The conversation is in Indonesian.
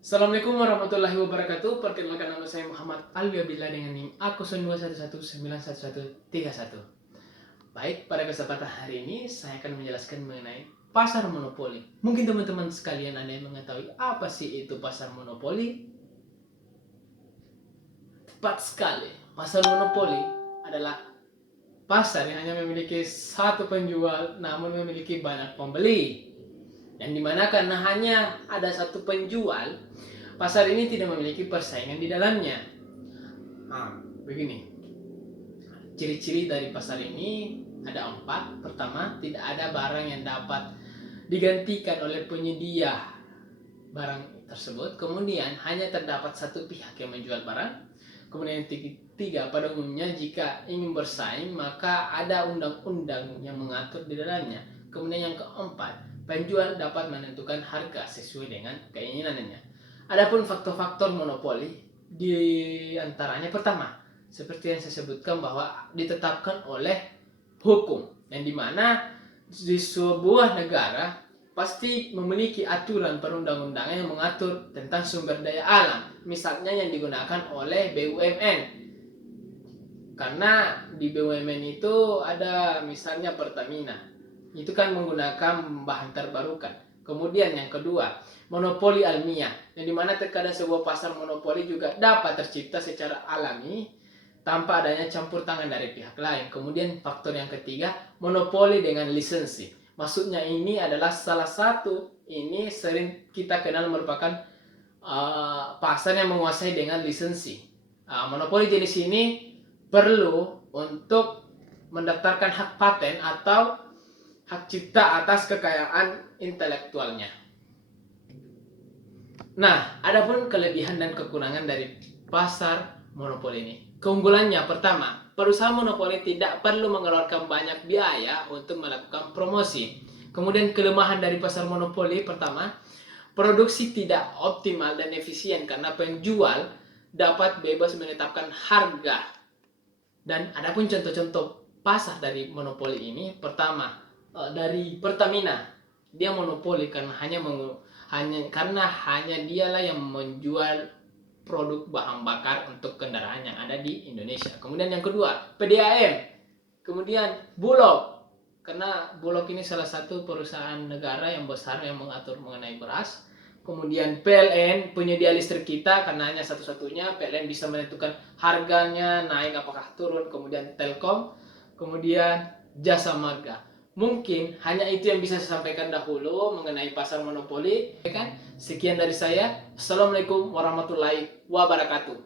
Assalamualaikum warahmatullahi wabarakatuh. Perkenalkan nama saya Muhammad Alwi Abdillah dengan NIM aku 211191131. Baik, pada kesempatan hari ini saya akan menjelaskan mengenai pasar monopoli. Mungkin teman-teman sekalian ada yang mengetahui apa sih itu pasar monopoli? Tepat sekali. Pasar monopoli adalah pasar yang hanya memiliki satu penjual namun memiliki banyak pembeli. Dan dimana karena hanya ada satu penjual, pasar ini tidak memiliki persaingan di dalamnya. Begini, ciri-ciri dari pasar ini ada 4. Pertama, tidak ada barang yang dapat digantikan oleh penyedia barang tersebut. Kemudian, hanya terdapat satu pihak yang menjual barang. Kemudian yang ketiga, pada umumnya jika ingin bersaing, maka ada undang-undang yang mengatur di dalamnya. Kemudian yang keempat, penjual dapat menentukan harga sesuai dengan keinginannya. Adapun faktor-faktor monopoli di antaranya pertama, seperti yang saya sebutkan bahwa ditetapkan oleh hukum, yang dimana di sebuah negara pasti memiliki aturan perundang-undangan yang mengatur tentang sumber daya alam, misalnya yang digunakan oleh BUMN. Karena di BUMN itu ada misalnya Pertamina, itu kan menggunakan bahan terbarukan. Kemudian yang kedua, monopoli alamiah, yang dimana terkadang sebuah pasar monopoli juga dapat tercipta secara alami tanpa adanya campur tangan dari pihak lain. Kemudian faktor yang ketiga, monopoli dengan lisensi. Maksudnya ini adalah salah satu, ini sering kita kenal merupakan pasar yang menguasai dengan lisensi. Monopoli jenis ini perlu untuk mendaftarkan hak paten atau hak cipta atas kekayaan intelektualnya. Nah, adapun kelebihan dan kekurangan dari pasar monopoli ini. Keunggulannya pertama, perusahaan monopoli tidak perlu mengeluarkan banyak biaya untuk melakukan promosi. Kemudian kelemahan dari pasar monopoli pertama, produksi tidak optimal dan efisien karena penjual dapat bebas menetapkan harga. Dan adapun contoh-contoh pasar dari monopoli ini, pertama dari Pertamina, dia monopoli karena hanya dialah yang menjual produk bahan bakar untuk kendaraan yang ada di Indonesia. Kemudian yang kedua, PDAM. Kemudian Bulog, karena Bulog ini salah satu perusahaan negara yang besar yang mengatur mengenai beras. Kemudian PLN, penyedia listrik kita, karena hanya satu-satunya PLN bisa menentukan harganya naik apakah turun. Kemudian Telkom, kemudian Jasa Marga. Mungkin hanya itu yang bisa saya sampaikan dahulu mengenai pasar monopoli. Sekian dari saya. Assalamualaikum warahmatullahi wabarakatuh.